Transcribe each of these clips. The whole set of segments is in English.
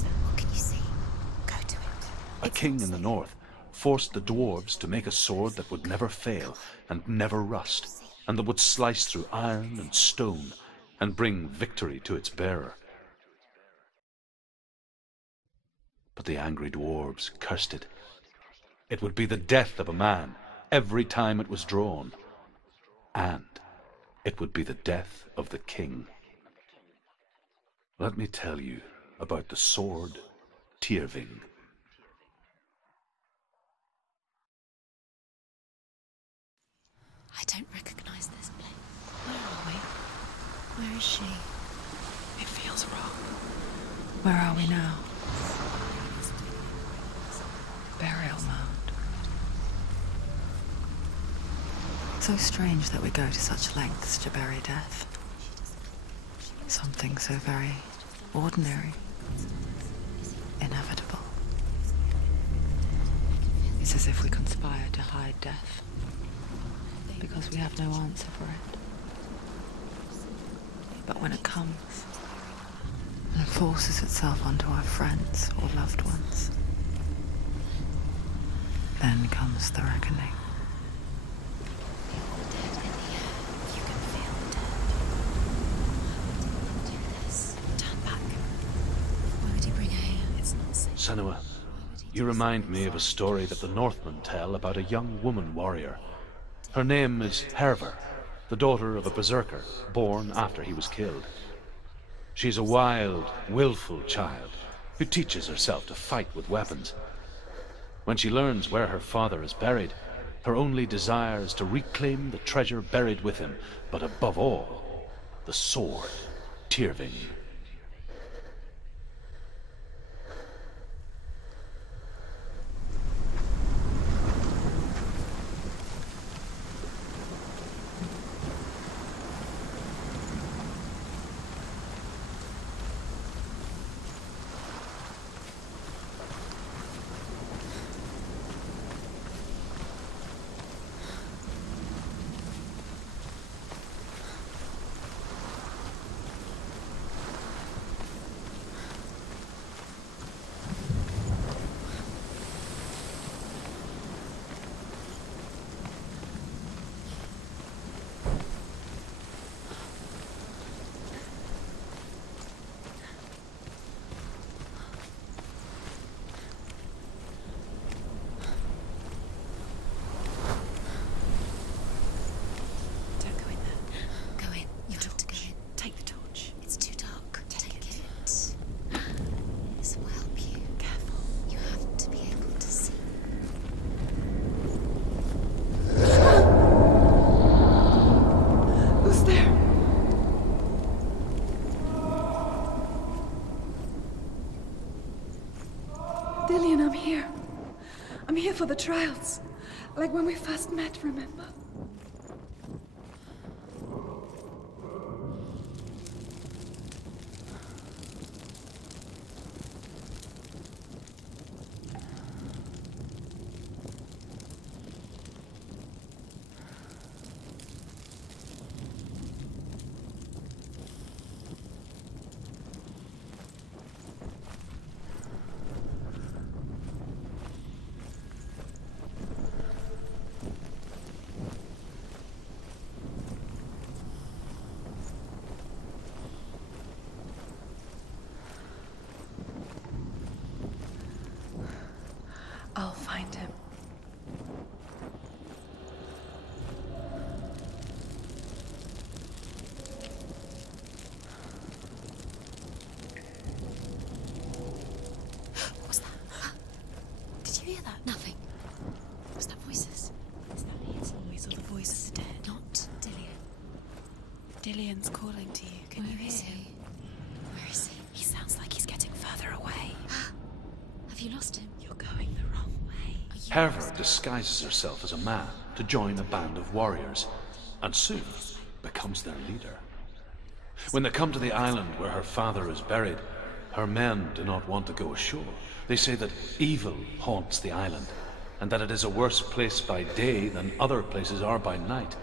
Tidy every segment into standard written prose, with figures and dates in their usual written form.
What can you see? Go to it. A king in the north forced the dwarves to make a sword that would never fail and never rust, and that would slice through iron and stone and bring victory to its bearer. But the angry dwarves cursed it. It would be the death of a man every time it was drawn, and it would be the death of the king. Let me tell you about the sword Tyrving. I don't recognize this place. Where are we? Where is she? It feels wrong. Where are we now? Burial mound. So strange that we go to such lengths to bury death. Something so very ordinary, inevitable. It's as if we conspire to hide death, because we have no answer for it. But when it comes, and forces itself onto our friends or loved ones, then comes the reckoning. Senua, you remind me of a story that the Northmen tell about a young woman warrior. Her name is Hervor, the daughter of a berserker born after he was killed. She's a wild, willful child who teaches herself to fight with weapons. When she learns where her father is buried, her only desire is to reclaim the treasure buried with him, but above all, the sword, Tyrving. Dillion, I'm here. I'm here for the trials. Like when we first met, remember? I'll find him. What was that? Did you hear that? Nothing. Was that voices? Is that his voice or the voice of the dead? Not Dillion. Dillion's calling to you. Can you hear him? Where is he? He sounds like he's getting further away. Have you lost him? You're going the wrong way. Hervor disguises herself as a man to join a band of warriors, and soon becomes their leader. When they come to the island where her father is buried, her men do not want to go ashore. They say that evil haunts the island, and that it is a worse place by day than other places are by night.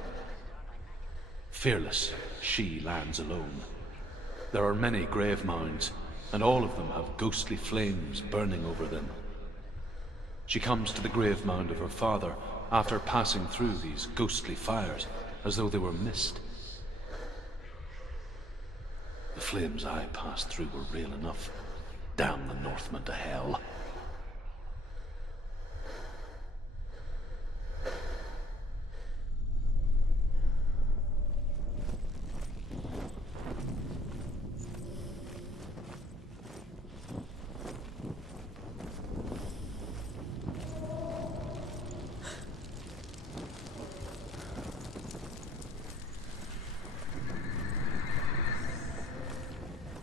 Fearless, she lands alone. There are many grave mounds, and all of them have ghostly flames burning over them. She comes to the grave mound of her father after passing through these ghostly fires, as though they were mist. The flames I passed through were real enough. Damn the Northmen to hell.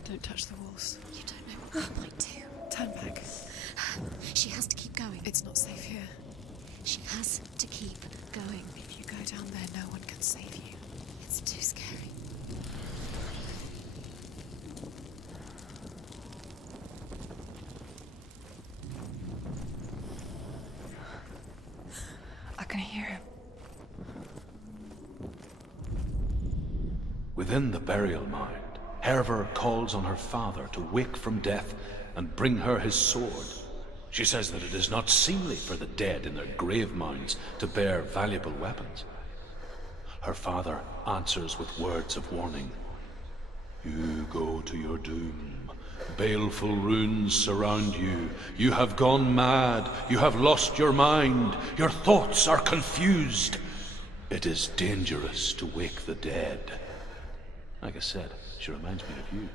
Don't touch the walls. You don't know what we might do. Turn back. She has to keep going. It's not safe here. She has to keep going. If you go down there, no one can save you. It's too scary. I can hear him. Within the burial mound, Hervor calls on her father to wake from death and bring her his sword. She says that it is not seemly for the dead in their grave mounds to bear valuable weapons. Her father answers with words of warning. You go to your doom. Baleful runes surround you. You have gone mad. You have lost your mind. Your thoughts are confused. It is dangerous to wake the dead. Like I said, she reminds me of you.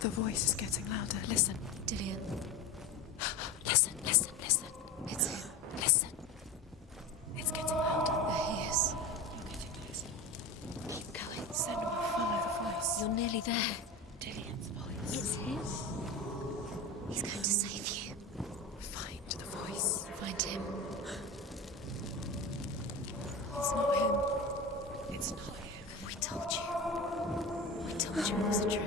The voice is getting louder. Listen, Dillion. Listen, listen, listen. It's him. Listen. It's getting louder. There he is. You're getting closer. Keep going. Senua, follow the voice. You're nearly there. Dillion's voice. It's him. He's going to save you. Find the voice. Find him. It's not him. It's not him. We told you. We told you it was a trick.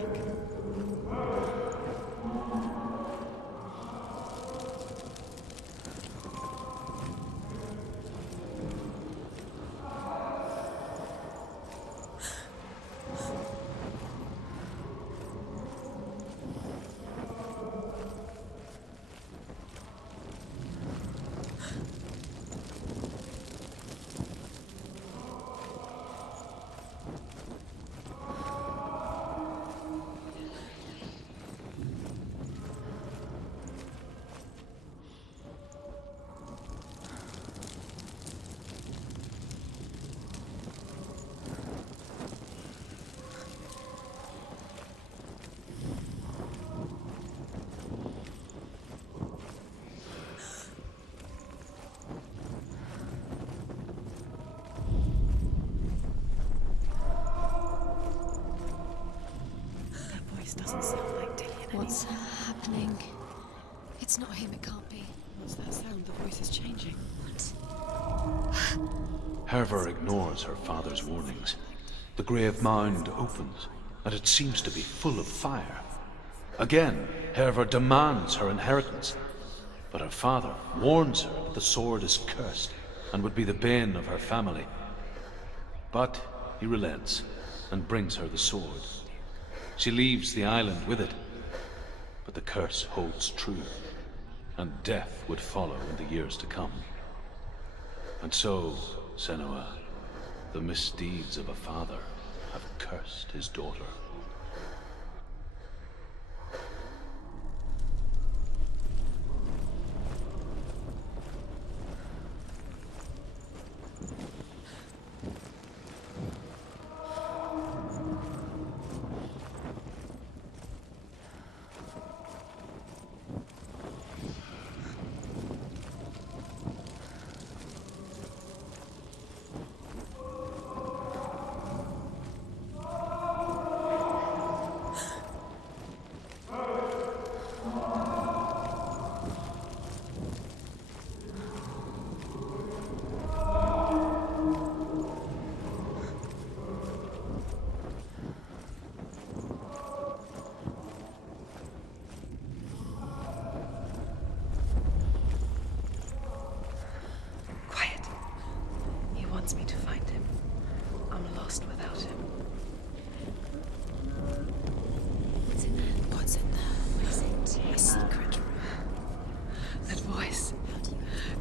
Doesn't sound like Dillion. What's happening? It's not him, it can't be. What's that sound? The voice is changing. What? Hervor ignores her father's warnings. The grave mound opens, and it seems to be full of fire. Again, Hervor demands her inheritance, but her father warns her that the sword is cursed and would be the bane of her family. But he relents and brings her the sword. She leaves the island with it, but the curse holds true, and death would follow in the years to come. And so, Senua, the misdeeds of a father have cursed his daughter.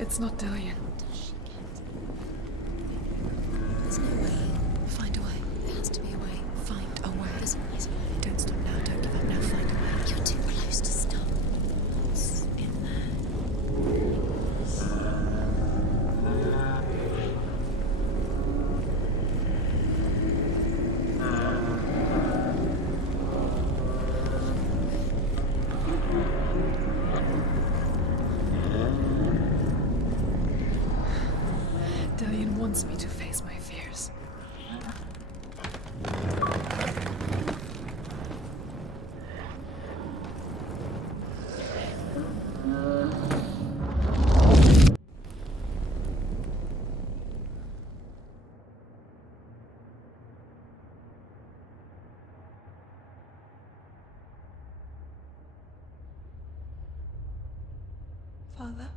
It's not Dillion. There's no way. Find a way. There has to be a way. Find a way. There's always a way. Don't stop now. Don't give up now. Find a way. You're too close to stop. What's in there? Dillion wants me to face my fears. Father?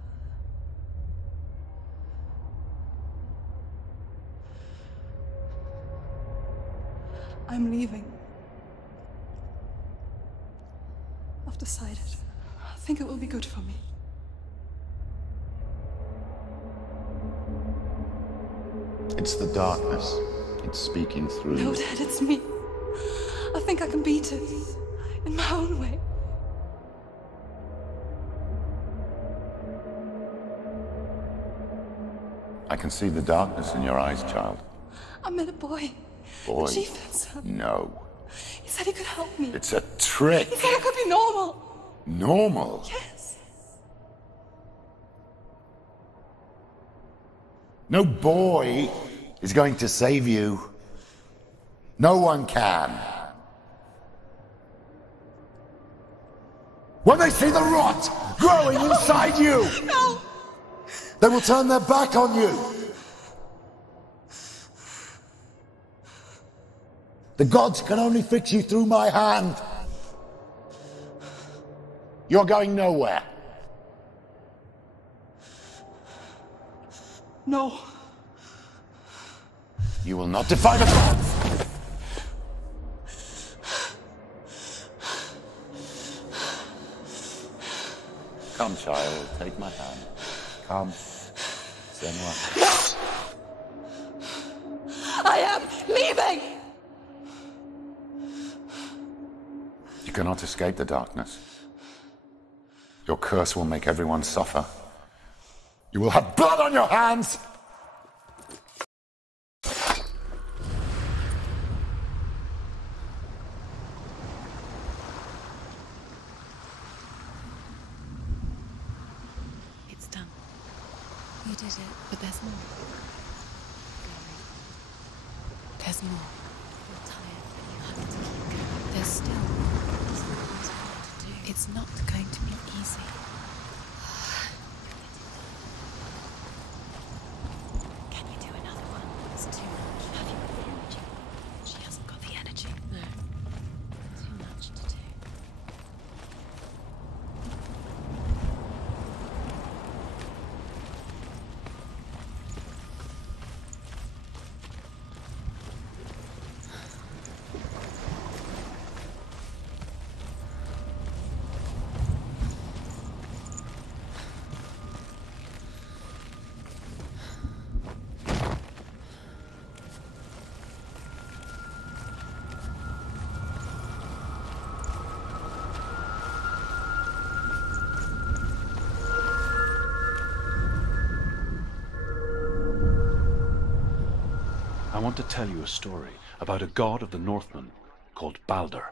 I'm leaving. I've decided. I think it will be good for me. It's the darkness. It's speaking through No, you. Dad, it's me. I think I can beat it. In my own way. I can see the darkness in your eyes, child. I met a boy. Boy. The chieftain's son. No. He said he could help me. It's a trick. He said I could be normal. Normal? Yes. No boy is going to save you. No one can. When they see the rot growing inside you, No! they will turn their back on you. The gods can only fix you through my hand. You're going nowhere. No. You will not defy the gods! Come, child, take my hand. Come. Senua. I am leaving! You cannot escape the darkness. Your curse will make everyone suffer. You will have blood on your hands! It's done. You did it. But there's more. There's more. You're tired, but you have to keep going. There's still more. There's always more to do. It's not going to be easy. Can you do another one? It's too much. Have you got the energy? She hasn't got the energy. No. Too much to do. I want to tell you a story about a god of the Northmen called Balder.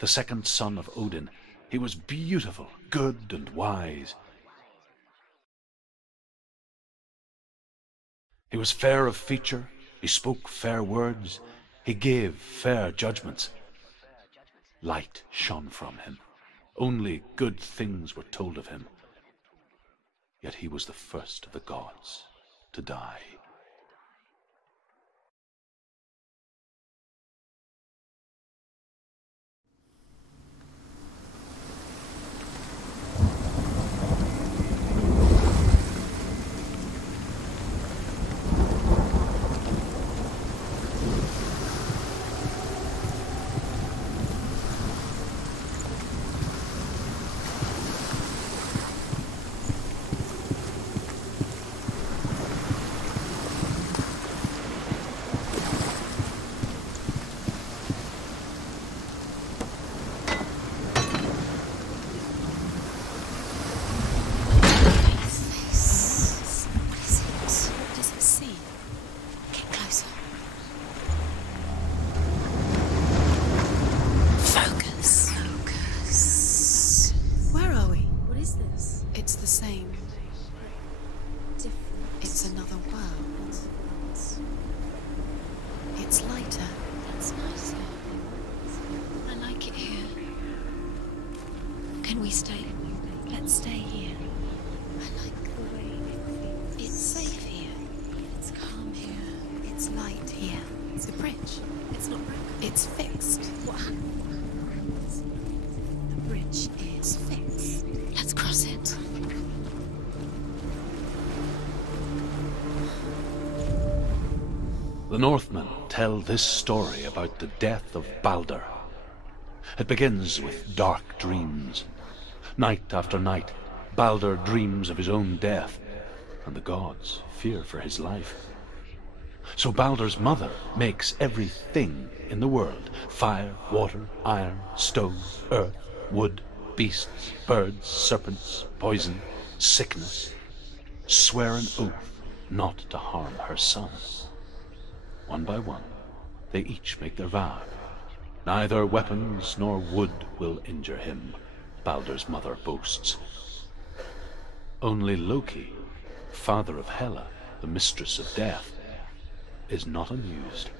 The second son of Odin. He was beautiful, good and wise. He was fair of feature, he spoke fair words, he gave fair judgments. Light shone from him. Only good things were told of him. Yet he was the first of the gods to die. happened here? It's the bridge. It's not broken. It's fixed. What happened? The bridge is fixed. Let's cross it. The Northmen tell this story about the death of Baldur. It begins with dark dreams. Night after night, Baldur dreams of his own death, and the gods fear for his life. So Baldur's mother makes everything in the world: fire, water, iron, stone, earth, wood, beasts, birds, serpents, poison, sickness, swear an oath not to harm her son. One by one, they each make their vow. Neither weapons nor wood will injure him, Baldur's mother boasts. Only Loki, father of Hela, the mistress of death, is not amused.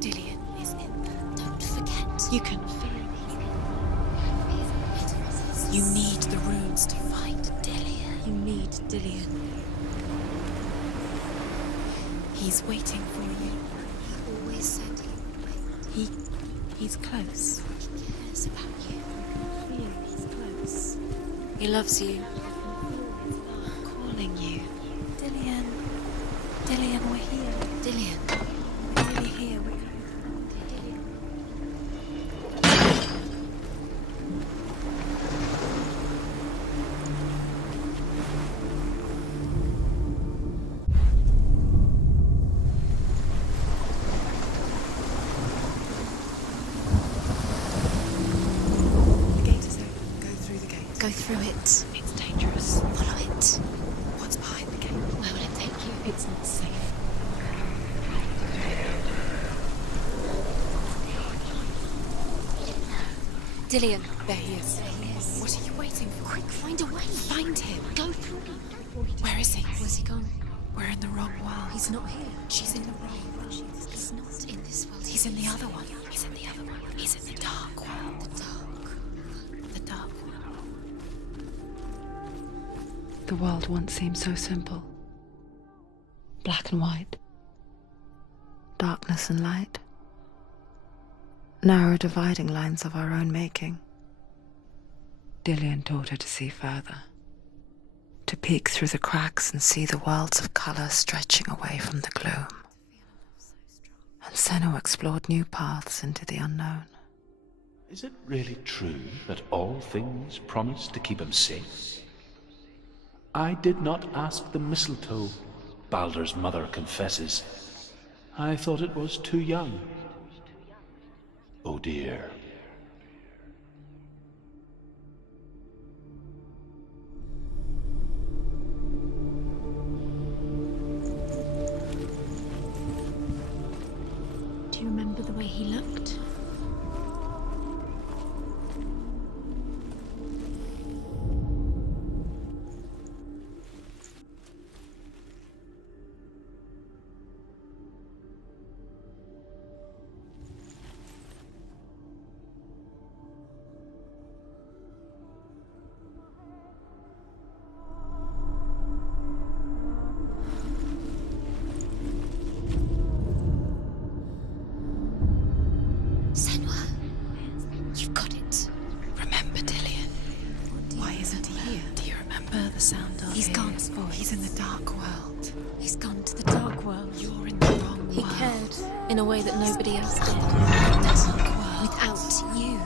Dillion is in there. Don't forget. You can feel it. You need the runes to fight Dillion. You need Dillion. He's waiting for you. He always said he would wait. He's close. He cares about you. I can feel he's close. He loves you. I can feel his love calling you. Dillion. Dillion, we're here. Dillion. We're really here. We're Dillion. Go through it. It's dangerous. Follow it. What's behind the gate? Where will it take you? It's not safe. Dillion. There he is. There he is. What are you waiting for? Quick, find a way. Find him. Go through. Where is he? Where's he gone? We're in the wrong world. He's not here. She's in the wrong world. He's not in this world. He's in the other one. He's in the other one. He's in the dark world. The dark. The dark world. The world once seemed so simple. Black and white. Darkness and light. Narrow dividing lines of our own making. Dillion taught her to see further. To peek through the cracks and see the worlds of colour stretching away from the gloom. And Senua explored new paths into the unknown. Is it really true that all things promise to keep him safe? I did not ask the mistletoe, Baldur's mother confesses. I thought it was too young. Oh dear. Do you remember the way he looked? Senua, you've got it. Remember Dillion. Why isn't he here? Do you remember the sound of He's gone. He's in the dark world. He's gone to the dark world. You're in the wrong world. He cared in a way that nobody else did. The dark world. Without you.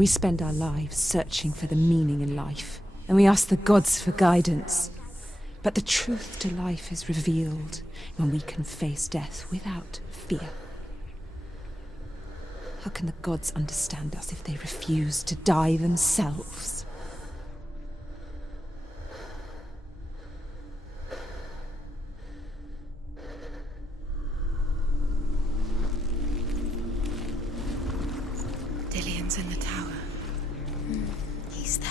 We spend our lives searching for the meaning in life, and we ask the gods for guidance. But the truth to life is revealed when we can face death without fear. How can the gods understand us if they refuse to die themselves? Dillion's in the tower. He's there.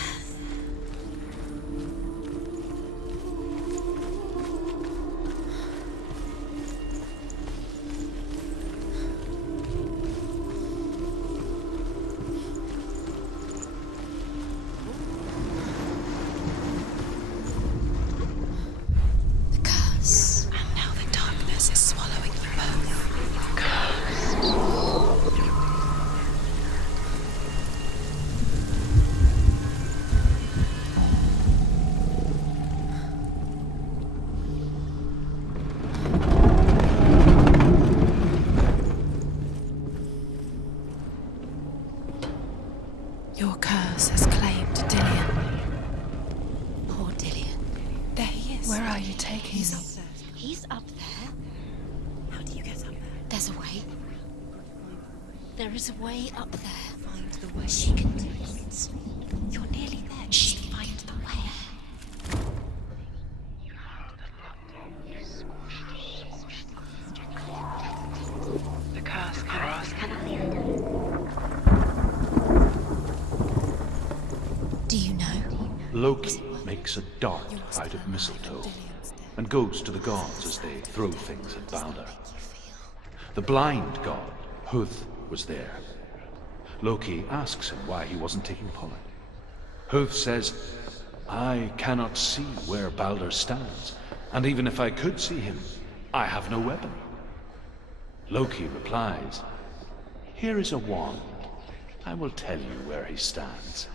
The curse. And now the darkness is swallowing them both. Cursed. Your curse has claimed Dillion. Poor Dillion. There he is. Where are you taking He's him? up there. He's up there. How do you get up there? There's a way. There is a way up there. Find the way. She can do it. You're nearly there. She can find the way. The curse cannot be Do you know? Loki makes a dart out of mistletoe and goes to the gods as they throw things at Balder. The blind god, Huth, was there. Loki asks him why he wasn't taking part. Huth says, I cannot see where Balder stands, and even if I could see him, I have no weapon. Loki replies, here is a wand. I will tell you where he stands.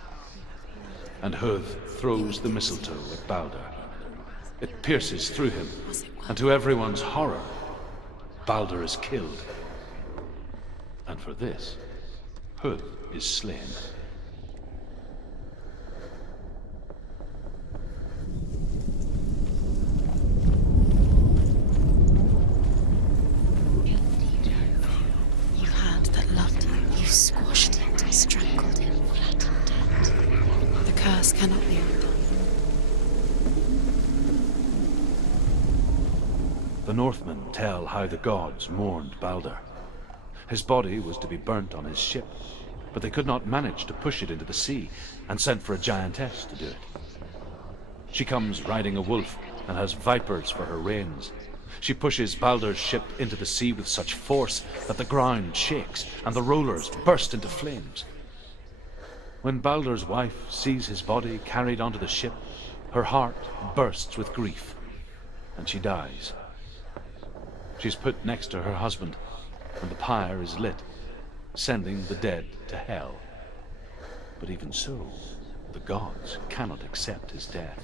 And Huth throws the mistletoe at Balder. It pierces through him, and to everyone's horror, Balder is killed. And for this, Huth is slain. You've had that loved you. You squashed it, strangled it, flattened it. The curse cannot be undone. The Northmen tell how the gods mourned Balder. His body was to be burnt on his ship, but they could not manage to push it into the sea, and sent for a giantess to do it. She comes riding a wolf and has vipers for her reins. She pushes Balder's ship into the sea with such force that the ground shakes and the rollers burst into flames. When Balder's wife sees his body carried onto the ship, her heart bursts with grief, and she dies. She's put next to her husband, and the pyre is lit, sending the dead to hell. But even so, the gods cannot accept his death.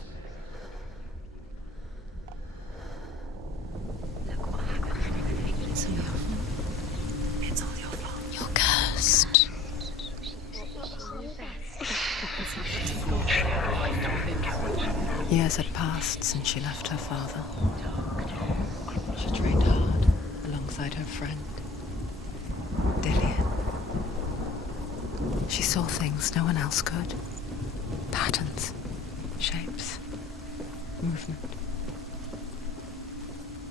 It's all your fault. It's all your fault. You're cursed. Years had passed since she left her father. She trained hard alongside her friend, Dillion. She saw things no one else could. Patterns, shapes, movement.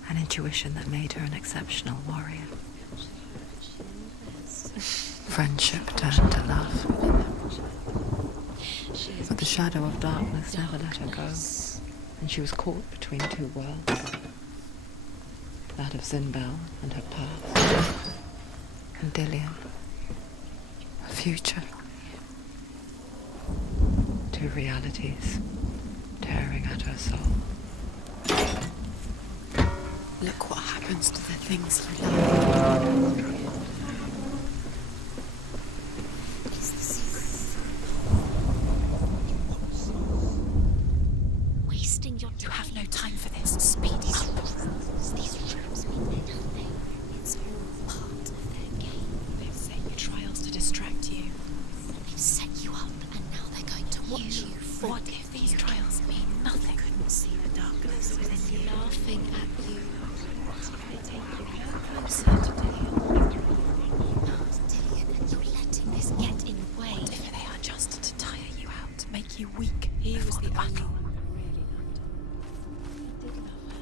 An intuition that made her an exceptional warrior. Friendship turned to love. But the shadow of darkness never let her go, and she was caught between two worlds. That of Zinbel and her past, and Dillion, her future. Two realities tearing at her soul. Look what happens to the things you love. It's the secret. Wasting your time. You have no time for this. Speed up. These rooms mean nothing. It's all part of their game. They've set you trials to distract you. They've set you? What if these trials mean nothing? Couldn't see the darkness within you. Laughing at you. Closer to Dillion. Dillion, and you're letting this get in the way. What if they are just to tire you out, make you weak? He was the only one who really loved her. He did love her.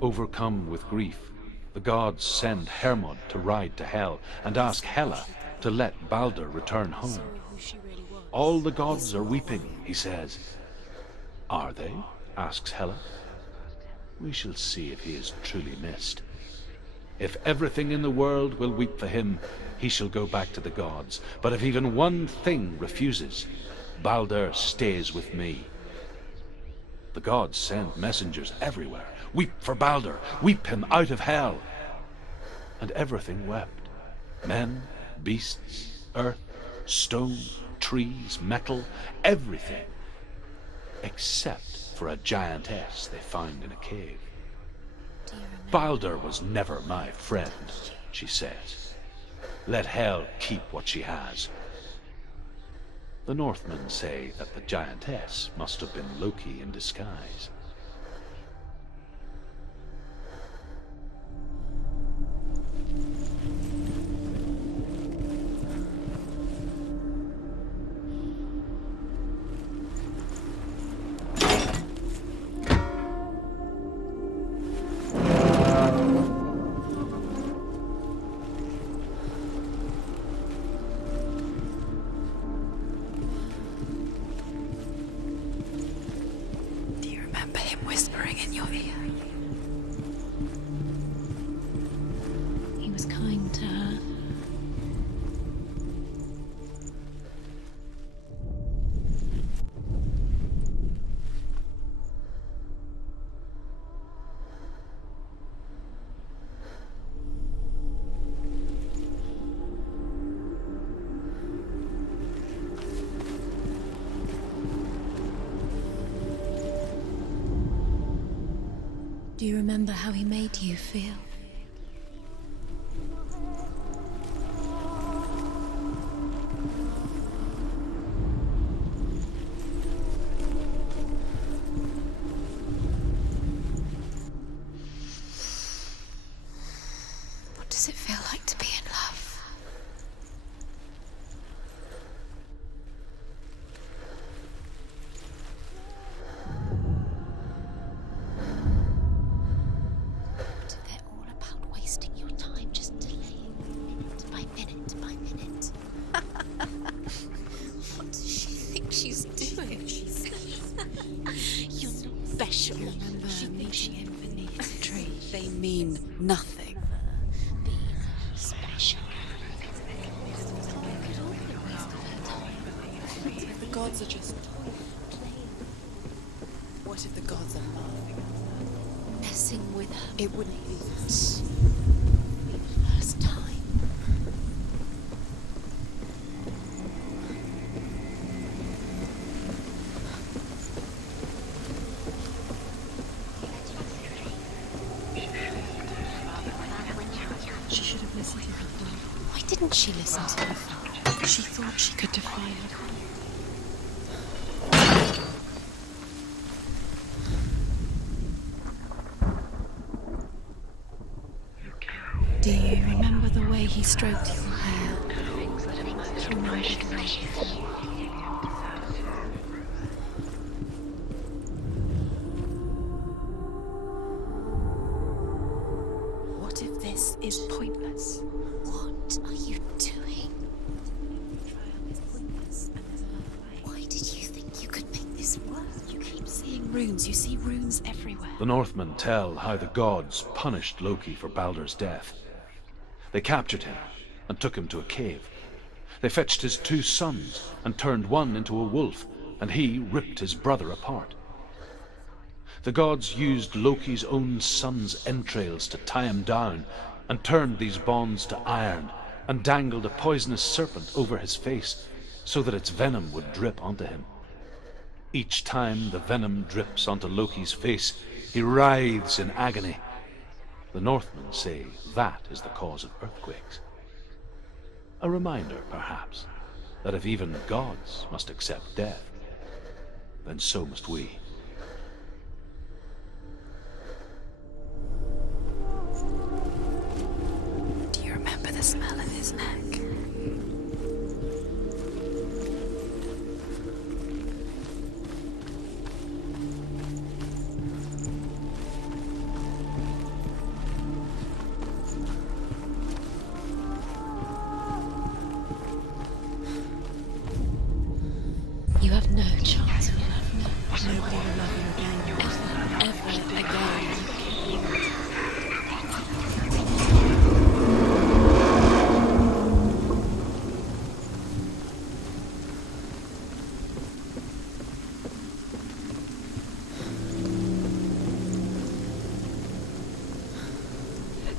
Overcome with grief, the gods send Hermod to ride to Hell and ask Hela to let Balder return home. All the gods are weeping, he says. Are they? Asks Hela. We shall see if he is truly missed. If everything in the world will weep for him, he shall go back to the gods. But if even one thing refuses, Balder stays with me. The gods send messengers everywhere. Weep for Balder, weep him out of Hell. And everything wept. Men, beasts, earth, stone, trees, metal, everything. Except for a giantess they found in a cave. Balder was never my friend, she says. Let Hell keep what she has. The Northmen say that the giantess must have been Loki in disguise. Do you remember how he made you feel? What does it feel like to be in love? Nothing. Special. The gods are just... What if the gods are laughing? Messing with her. It wouldn't be the first time. Why didn't she listen to her father? She thought she could defy her. Do you remember the way he stroked your hair? What if this is pointless? What are you doing? Why did you think you could make this work? You keep seeing runes. You see runes everywhere. The Northmen tell how the gods punished Loki for Balder's death. They captured him and took him to a cave. They fetched his 2 sons and turned one into a wolf, and he ripped his brother apart. The gods used Loki's own son's entrails to tie him down, and turned these bonds to iron, and dangled a poisonous serpent over his face, so that its venom would drip onto him. Each time the venom drips onto Loki's face, he writhes in agony. The Northmen say that is the cause of earthquakes. A reminder, perhaps, that if even gods must accept death, then so must we. Do you remember the smell of his neck? You have no chance. You have no. Nobody will love you again. Ever again.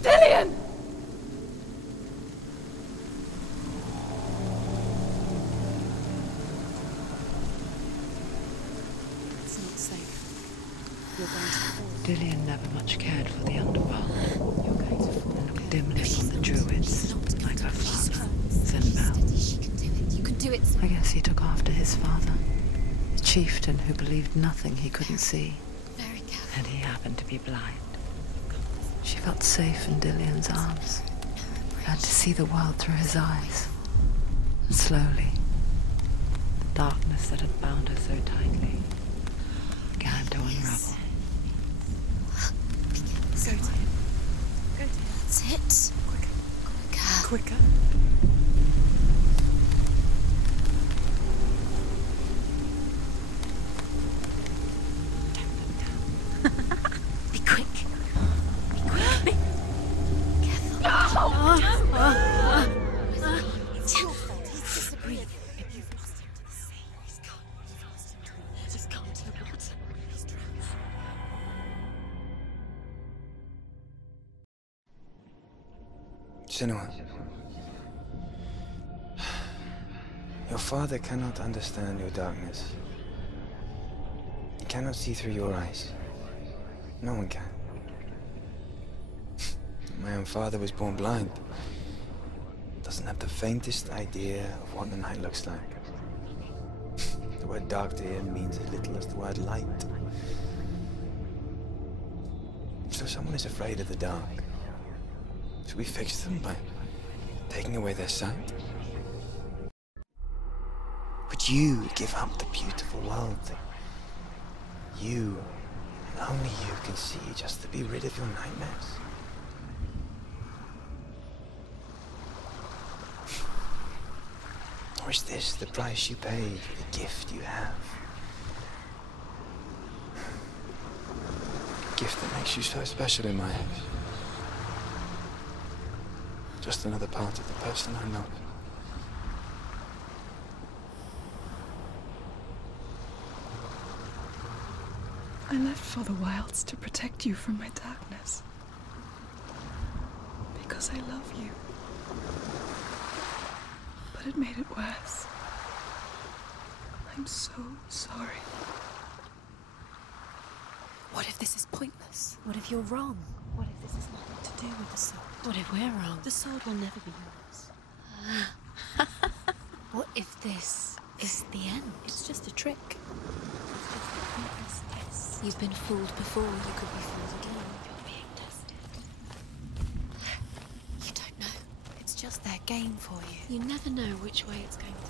Dillion! It's not safe. You're going to fall. Dillion never much cared for the underworld, You're going to fall. and looked dimly upon the druids, like her father, Finbel. She can do it. You can do it. I guess he took after his father, a chieftain who believed nothing he couldn't see, Very careful. and he happened to be blind. She felt safe in Dillion's arms, learned to see the world through his eyes. And slowly, the darkness that had bound her so tightly began to unravel. Go to him. Go to him. That's it. Quicker. Quicker. Be quick. Be quick. Be careful. It's your fault. He's disappeared. You've lost him to the sea. He's gone. You've lost him to the sea. Just come to the water. He's drowned. Senua, your father cannot understand your darkness. He cannot see through your eyes. No one can. My own father was born blind. Doesn't have the faintest idea of what the night looks like. The word dark to him means as little as the word light. So someone is afraid of the dark. Should we fix them by taking away their sight? Would you give up the beautiful world that you, and only you, can see just to be rid of your nightmares? Or is this the price you pay for the gift you have? A gift that makes you so special in my eyes. Just another part of the person I know. I left for the wilds to protect you from my darkness. Because I love you. But it made it worse. I'm so sorry. What if this is pointless? What if you're wrong? What if this has nothing to do with the sword? What if we're wrong? The sword will never be yours. What if this is the end? It's just a trick. It's just a pointless test. You've been fooled before. You could be fooled again. You're being tested. You don't know. It's just their game for you. You never know which way it's going to